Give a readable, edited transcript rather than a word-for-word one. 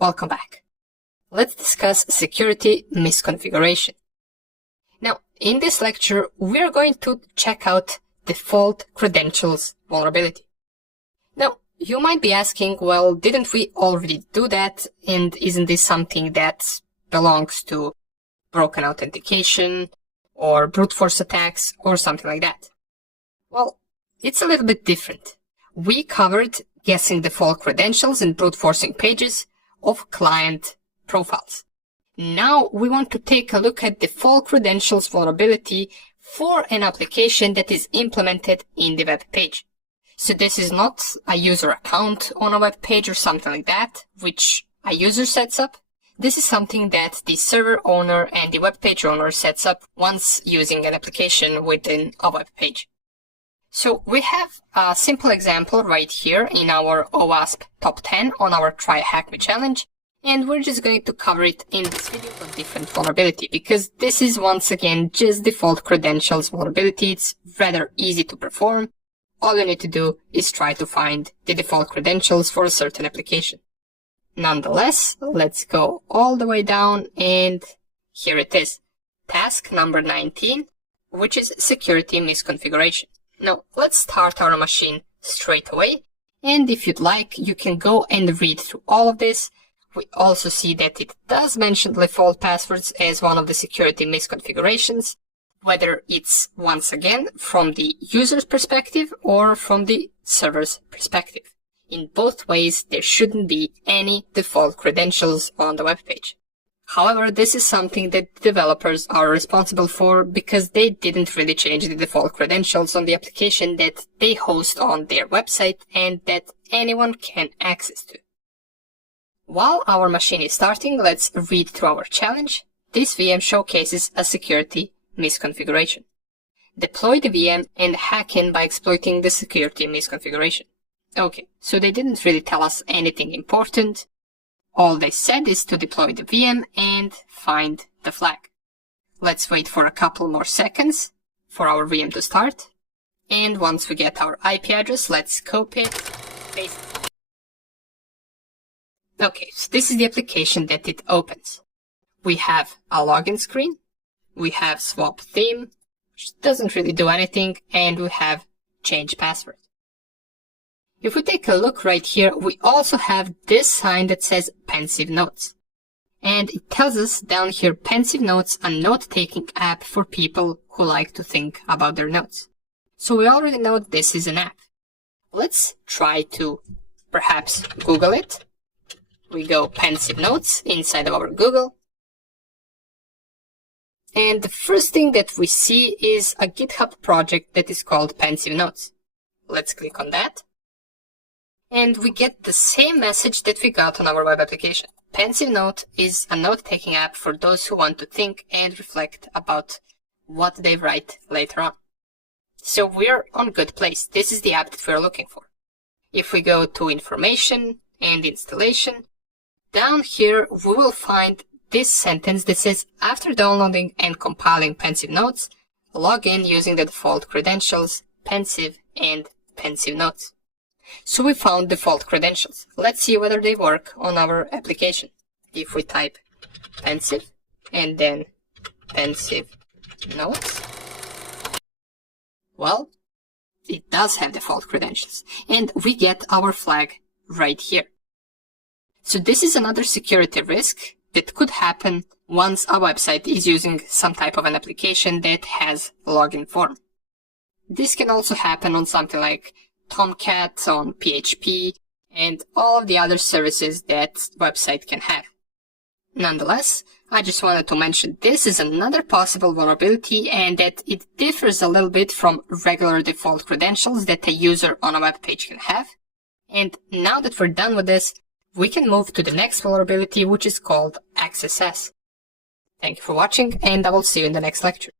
Welcome back. Let's discuss security misconfiguration. Now, in this lecture, we're going to check out default credentials vulnerability. Now, you might be asking, well, didn't we already do that? And isn't this something that belongs to broken authentication or brute force attacks or something like that? Well, it's a little bit different. We covered guessing default credentials and brute forcing pages of client profiles. Now we want to take a look at default credentials vulnerability for an application that is implemented in the web page. So this is not a user account on a web page or something like that, which a user sets up. This is something that the server owner and the web page owner sets up once using an application within a web page. So we have a simple example right here in our owasp top 10 on our Try Hack Me challenge. And we're just going to cover it in this video of different vulnerability because this is once again just default credentials vulnerability. It's rather easy to perform. All you need to do is try to find the default credentials for a certain application. Nonetheless, let's go all the way down and here it is. Task number 19, which is security misconfiguration. Now, let's start our machine straight away. And if you'd like, you can go and read through all of this. We also see that it does mention default passwords as one of the security misconfigurations, whether it's once again from the user's perspective or from the server's perspective. In both ways, there shouldn't be any default credentials on the web page. However, this is something that developers are responsible for because they didn't really change the default credentials on the application that they host on their website and that anyone can access to. While our machine is starting, let's read through our challenge. This VM showcases a security misconfiguration. Deploy the VM and hack in by exploiting the security misconfiguration. Okay, so they didn't really tell us anything important. All they said is to deploy the VM and find the flag. Let's wait for a couple more seconds for our VM to start. And once we get our IP address, let's copy it, paste it. Okay, so this is the application that it opens. We have a login screen, we have swap theme, which doesn't really do anything, and we have change password. If we take a look right here, we also have this sign that says Pensive Notes. And it tells us down here, Pensive Notes, a note-taking app for people who like to think about their notes. So we already know this is an app. Let's try to perhaps Google it. We go Pensive Notes inside of our Google. And the first thing that we see is a GitHub project that is called Pensive Notes. Let's click on that. And we get the same message that we got on our web application. Pensive Note is a note-taking app for those who want to think and reflect about what they write later on. So we're on good place. This is the app that we're looking for. If we go to information and installation, down here we will find this sentence that says, after downloading and compiling Pensive Notes, log in using the default credentials, Pensive and Pensive Notes. So we found default credentials. Let's see whether they work on our application. If we type Pensive and then Pensive Notes, well, it does have default credentials. And we get our flag right here. So this is another security risk that could happen once a website is using some type of an application that has a login form. This can also happen on something like Tomcat, on PHP, and all of the other services that website can have. Nonetheless, I just wanted to mention this is another possible vulnerability and that it differs a little bit from regular default credentials that a user on a web page can have. And now that we're done with this, we can move to the next vulnerability, which is called XSS. Thank you for watching, and I will see you in the next lecture.